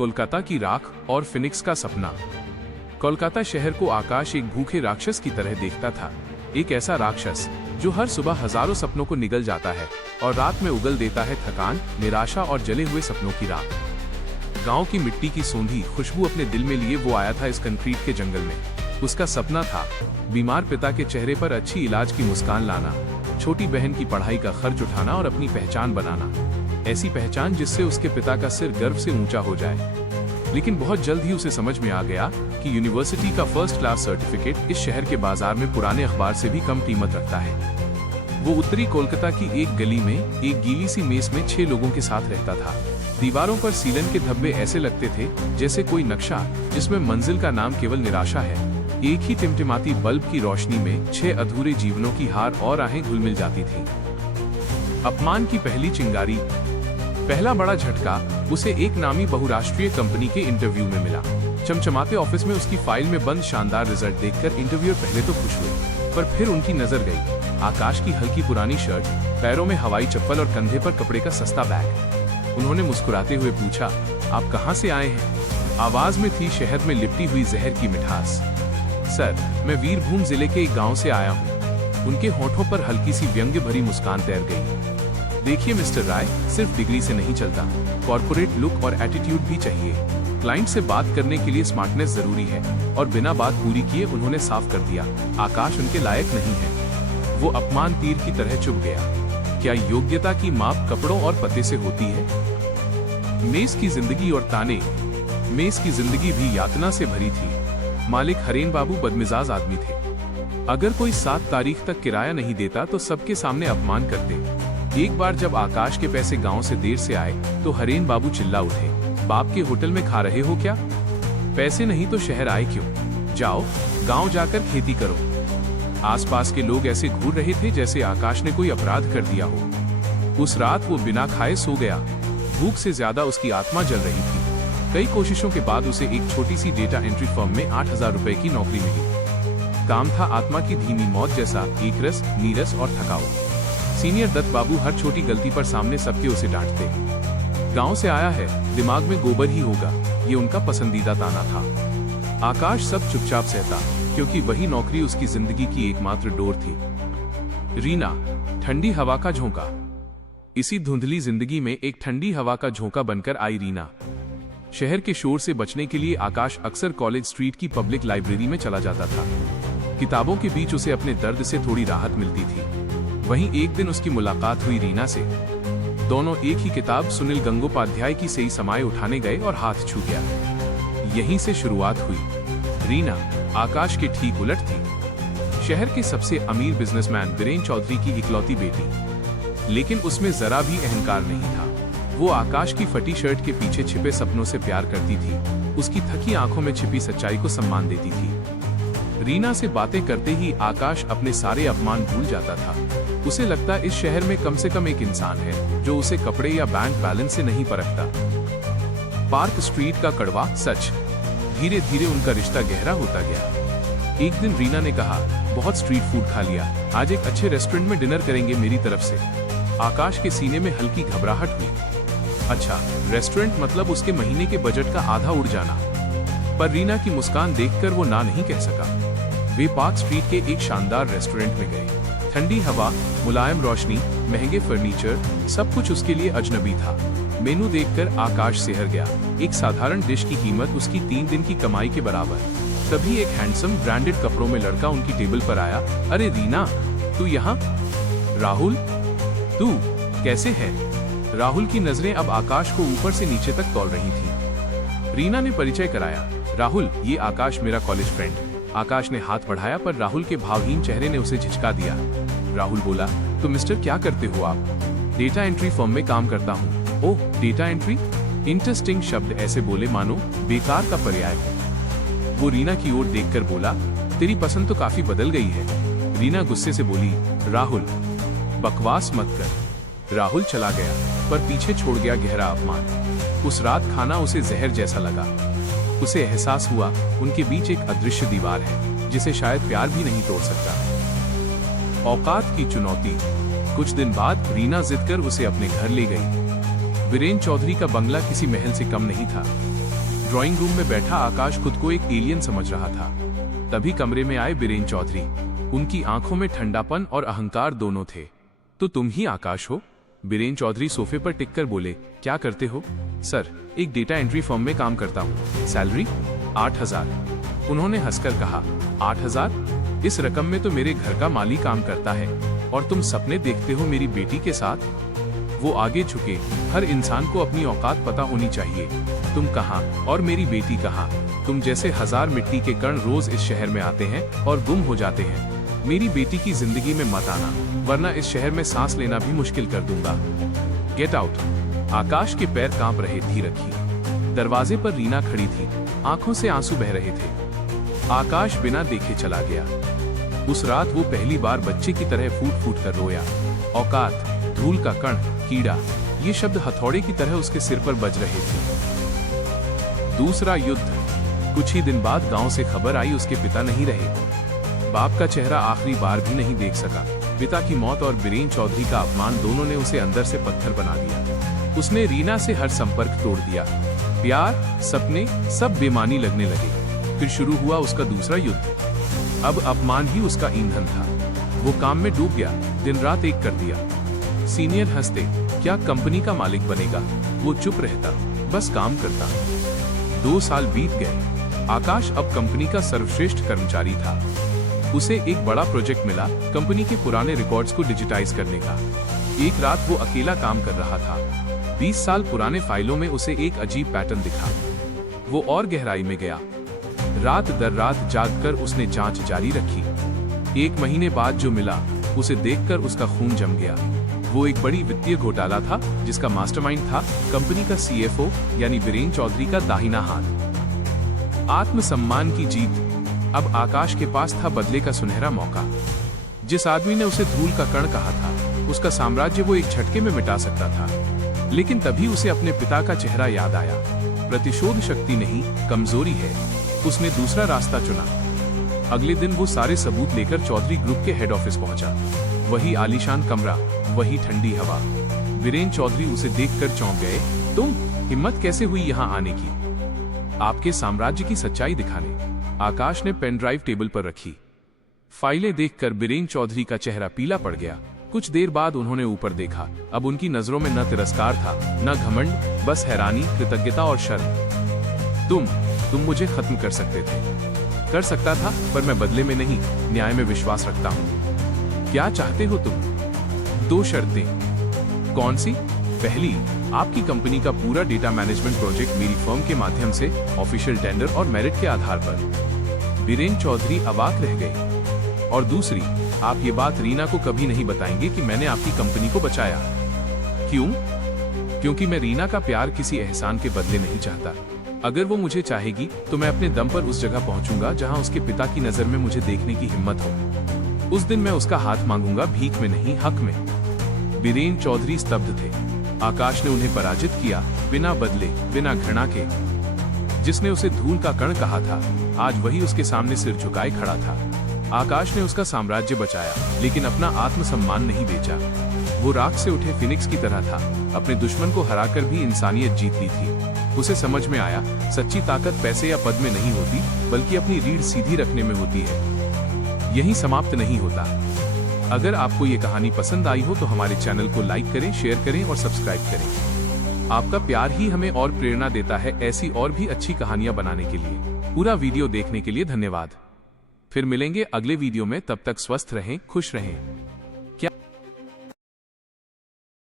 कोलकाता की राख और फिनिक्स का सपना। कोलकाता शहर को आकाश एक भूखे राक्षस की तरह देखता था। एक ऐसा राक्षस जो हर सुबह हजारों सपनों को निगल जाता है और रात में उगल देता है थकान, निराशा और जले हुए सपनों की राख। गांव की मिट्टी की सोंधी खुशबू अपने दिल में लिए वो आया था इस कंक्रीट के जंगल में। उसका सपना था बीमार पिता के चेहरे पर अच्छी इलाज की मुस्कान लाना, छोटी बहन की पढ़ाई का खर्च उठाना और अपनी पहचान बनाना। ऐसी पहचान जिससे उसके पिता का सिर गर्व से ऊंचा हो जाए। लेकिन बहुत जल्द ही उसे समझ में आ गया कि यूनिवर्सिटी का फर्स्ट क्लास सर्टिफिकेट इस शहर के बाजार में पुराने अखबार से भी कम कीमत रखता है। वो उत्तरी कोलकाता की एक गली में एक गीली सी मेस में 6 लोगों के साथ रहता था। दीवारों पर सीलन के धब्बे ऐसे लगते थे जैसे कोई नक्शा जिसमें मंजिल का नाम केवल निराशा है। एक ही टिमटिमाती बल्ब की रोशनी में 6 अधूरे जीवनों की हार और आहें घुल मिल जाती थी। अपमान की पहली चिंगारी। पहला बड़ा झटका उसे एक नामी बहुराष्ट्रीय कंपनी के इंटरव्यू में मिला। चमचमाते ऑफिस में उसकी फाइल में बंद शानदार रिजल्ट देखकर इंटरव्यूअर पहले तो खुश हुए, पर फिर उनकी नजर गई आकाश की हल्की पुरानी शर्ट, पैरों में हवाई चप्पल और कंधे पर कपड़े का सस्ता बैग। उन्होंने मुस्कुराते हुए पूछा, आप कहाँ से आए हैं? आवाज में थी शहद में लिपटी हुई जहर की मिठास। सर, मैं वीरभूम जिले के एक गाँव से आया हूँ। उनके होठों पर हल्की सी व्यंग्य भरी मुस्कान तैर गई। देखिए मिस्टर राय, सिर्फ डिग्री से नहीं चलता, कॉर्पोरेट लुक और एटीट्यूड भी चाहिए। क्लाइंट से बात करने के लिए स्मार्टनेस जरूरी है। और बिना बात पूरी किए उन्होंने साफ कर दिया, आकाश उनके लायक नहीं है। वो अपमान तीर की तरह चुभ गया। क्या योग्यता की माप कपड़ों और पते से होती है? मेस की जिंदगी और ताने। मेस की जिंदगी भी यातना से भरी थी। मालिक हरेन बाबू बदमिजाज आदमी थे। अगर कोई 7 तारीख तक किराया नहीं देता तो सबके सामने अपमान करते। एक बार जब आकाश के पैसे गांव से देर से आए तो हरेन बाबू चिल्ला उठे, बाप के होटल में खा रहे हो क्या? पैसे नहीं तो शहर आए क्यों? जाओ गांव जाकर खेती करो। आसपास के लोग ऐसे घूर रहे थे जैसे आकाश ने कोई अपराध कर दिया हो। उस रात वो बिना खाए सो गया। भूख से ज्यादा उसकी आत्मा जल रही थी। कई कोशिशों के बाद उसे एक छोटी सी डेटा एंट्री फर्म में 8,000 रुपए की नौकरी मिली। काम था आत्मा की धीमी मौत जैसा, एकरस, नीरस और थकाऊ। सीनियर दत्त बाबू हर छोटी गलती पर सामने सबके उसे डांटते। गांव से आया है, दिमाग में गोबर ही होगा, ये उनका पसंदीदा ताना था। आकाश सब चुपचाप सहता, क्योंकि वही नौकरी उसकी जिंदगी की एकमात्र डोर थी। रीना, ठंडी हवा का झोंका। इसी धुंधली जिंदगी में एक ठंडी हवा का झोंका बनकर आई रीना। शहर के शोर से बचने के लिए आकाश अक्सर कॉलेज स्ट्रीट की पब्लिक लाइब्रेरी में चला जाता था। किताबों के बीच उसे अपने दर्द से थोड़ी राहत मिलती थी। वहीं एक दिन उसकी मुलाकात हुई रीना से। दोनों एक ही किताब सुनील गंगोपाध्याय की सही समाये उठाने गए और हाथ छू गया। यहीं से शुरुआत हुई। रीना आकाश के ठीक उलट थी। शहर के सबसे अमीर बिजनेसमैन वीरेन चौधरी की इकलौती बेटी, लेकिन उसमें जरा भी अहंकार नहीं था। वो आकाश की फटी शर्ट के पीछे छिपे सपनों से प्यार करती थी, उसकी थकी आंखों में छिपी सच्चाई को सम्मान देती थी। रीना से बातें करते ही आकाश अपने सारे अपमान भूल जाता था। उसे लगता इस शहर में कम से कम एक इंसान है जो उसे कपड़े या बैंक बैलेंस से नहीं परखता। पार्क स्ट्रीट का कड़वा सच। धीरे धीरे उनका रिश्ता गहरा होता गया। एक दिन रीना ने कहा, बहुत स्ट्रीट फूड खा लिया, आज एक अच्छे रेस्टोरेंट में डिनर करेंगे मेरी तरफ से। आकाश के सीने में हल्की घबराहट हुई। अच्छा, रेस्टोरेंट मतलब उसके महीने के बजट का आधा उड़ जाना। पर रीना की मुस्कान देखकर वो ना नहीं कह सका। वे पार्क स्ट्रीट के एक शानदार रेस्टोरेंट में गए। ठंडी हवा, मुलायम रोशनी, महंगे फर्नीचर, सब कुछ उसके लिए अजनबी था। मेनू देखकर आकाश सिहर गया। एक साधारण डिश की कीमत उसकी 3 दिन की कमाई के बराबर। तभी एक हैंडसम ब्रांडेड कपड़ों में लड़का उनकी टेबल पर आया। अरे रीना, तू यहाँ? राहुल, तू कैसे है? राहुल की नजरें अब आकाश को ऊपर से नीचे तक तौल रही थी। रीना ने परिचय कराया, राहुल, ये आकाश मेरा कॉलेज फ्रेंड। आकाश ने हाथ बढ़ाया पर राहुल के भावहीन चेहरे ने उसे झिझका दिया। राहुल बोला, तो मिस्टर क्या करते हो आप? डेटा एंट्री फर्म में काम करता हूँ। ओह, डेटा एंट्री? इंटरेस्टिंग शब्द ऐसे बोले मानो बेकार का पर्याय हो। वो रीना की ओर देखकर बोला, तेरी पसंद तो काफी बदल गई है। रीना गुस्से से बोली, राहुल बकवास मत कर। राहुल चला गया पर पीछे छोड़ गया गहरा अपमान। उस रात खाना उसे जहर जैसा लगा। उसे एहसास हुआ उनके बीच एक अदृश्य दीवार है जिसे शायद प्यार भी नहीं तोड़ सकता। औकात की चुनौती। कुछ दिन बाद रीना जिद कर उसे अपने घर ले गई। वीरेन चौधरी का बंगला किसी महल से कम नहीं था। ड्राइंग रूम में बैठा आकाश खुद को एक एलियन समझ रहा था। तभी कमरे में आए बीरेन चौधरी। उनकी आंखों में ठंडापन और अहंकार दोनों थे। तो तुम ही आकाश हो? बीरेन चौधरी सोफे पर टिककर बोले। क्या करते हो? सर, एक डेटा एंट्री फर्म में काम करता हूँ। सैलरी 8,000। उन्होंने हंसकर कहा, 8,000? इस रकम में तो मेरे घर का माली काम करता है, और तुम सपने देखते हो मेरी बेटी के साथ? वो आगे झुके। हर इंसान को अपनी औकात पता होनी चाहिए। तुम कहाँ और मेरी बेटी कहाँ? तुम जैसे 1000 मिट्टी के कण रोज इस शहर में आते हैं और गुम हो जाते हैं। मेरी बेटी की जिंदगी में मत आना, वरना इस शहर में सांस लेना भी मुश्किल कर दूंगा। Get out. आकाश के पैर कांप रहे। धीर रखी। दरवाजे पर रीना खड़ी थी। आंखों से आंसू बह रहे थे। आकाश बिना देखे चला गया। उस रात वो पहली बार बच्चे की तरह फूट फूट कर रोया। औकात, धूल का कण, कीड़ा, ये शब्द हथौड़े की तरह उसके सिर पर बज रहे थे। दूसरा युद्ध। कुछ ही दिन बाद गांव से खबर आई उसके पिता नहीं रहे। बाप का चेहरा आखिरी बार भी नहीं देख सका। पिता की मौत और बीरेन चौधरी का अपमान दोनों ने उसे अंदर से पत्थर बना दिया। उसने रीना से हर संपर्क तोड़ दिया। प्यार, सपने, सब बेमानी लगने लगे। फिर शुरू हुआ उसका दूसरा युद्ध। अब अपमान ही उसका ईंधन था। वो काम में डूब गया। दिन रात एक कर दिया। सीनियर हंसते, क्या कंपनी का मालिक बनेगा? वो चुप रहता, बस काम करता। 2 साल बीत गए। आकाश अब कंपनी का सर्वश्रेष्ठ कर्मचारी था। उसे एक बड़ा प्रोजेक्ट मिला, कंपनी के पुराने रिकॉर्ड्स को डिजिटाइज करने का। एक रात वो अकेला काम कर रहा था। 20 साल पुराने फाइलों में उसे एक अजीब पैटर्न दिखा। वो और गहराई में गया। रात दर रात जागकर उसने जांच जारी रखी। 1 महीने बाद जो मिला, उसे देखकर उसका खून जम गया। वो एक बड़ी वित्तीय घोटाला था, जिसका मास्टरमाइंड था कंपनी का CFO यानी बीरेन चौधरी का दाहिना हाथ। आत्मसम्मान की जीत। अब आकाश के पास था बदले का सुनहरा मौका। जिस आदमी ने उसे धूल का कण कहा था, उसका साम्राज्य वो एक झटके में मिटा सकता था। लेकिन तभी उसे अपने पिता का चेहरा याद आया। प्रतिशोध शक्ति नहीं, कमजोरी है। उसने दूसरा रास्ता चुना। अगले दिन वो सारे सबूत लेकर चौधरी ग्रुप के हेड ऑफिस पहुंचा। वही आलीशान कमरा, वही ठंडी हवा। बीरेन चौधरी उसे देखकर चौंक गए। तुम, हिम्मत कैसे हुई यहाँ आने की? आपके साम्राज्य की सच्चाई दिखाने। आकाश ने पेन ड्राइव टेबल पर रखी। फाइलें देखकर बीरेन चौधरी का चेहरा पीला पड़ गया। कुछ देर बाद उन्होंने ऊपर देखा। अब उनकी नजरों में न तिरस्कार था, न घमंड, बस हैरानी, कृतज्ञता और शर्म। तुम मुझे खत्म कर सकते थे। कर सकता था, पर मैं बदले में नहीं, न्याय में विश्वास रखता हूँ। क्या चाहते हो तुम? 2 शर्तें। कौन सी? पहली, आपकी कंपनी का पूरा डेटा मैनेजमेंट प्रोजेक्ट मेरी फर्म के माध्यम से ऑफिशियल टेंडर और मेरिट के आधार पर। बीरेन चौधरी अवाक रह गए। और दूसरी, आप ये बात रीना को कभी नहीं बताएंगे कि मैंने आपकी कंपनी को बचाया। क्यों? क्योंकि मैं रीना का प्यार किसी एहसान के बदले नहीं चाहता। अगर वो मुझे चाहेगी तो मैं अपने दम पर उस जगह पहुंचूंगा जहां उसके पिता की नजर में मुझे देखने की हिम्मत हो। उस दिन मैं उसका हाथ मांगूंगा, भीख में नहीं, हक में। बीरेन चौधरी स्तब्ध थे। आकाश ने उन्हें पराजित किया, बिना बदले, बिना घृणा के। जिसने उसे धूल का कण कहा था, आज वही उसके सामने सिर झुकाए खड़ा था। आकाश ने उसका साम्राज्य बचाया, लेकिन अपना आत्मसम्मान नहीं बेचा। वो राख से उठे फिनिक्स की तरह था। अपने दुश्मन को हराकर भी इंसानियत जीत ली थी। उसे समझ में आया, सच्ची ताकत पैसे या पद में नहीं होती, बल्कि अपनी रीढ़ सीधी रखने में होती है। यही समाप्त नहीं होता। अगर आपको ये कहानी पसंद आई हो तो हमारे चैनल को लाइक करें, शेयर करें और सब्सक्राइब करें। आपका प्यार ही हमें और प्रेरणा देता है ऐसी और भी अच्छी कहानियां बनाने के लिए। पूरा वीडियो देखने के लिए धन्यवाद। फिर मिलेंगे अगले वीडियो में। तब तक स्वस्थ रहें, खुश रहें।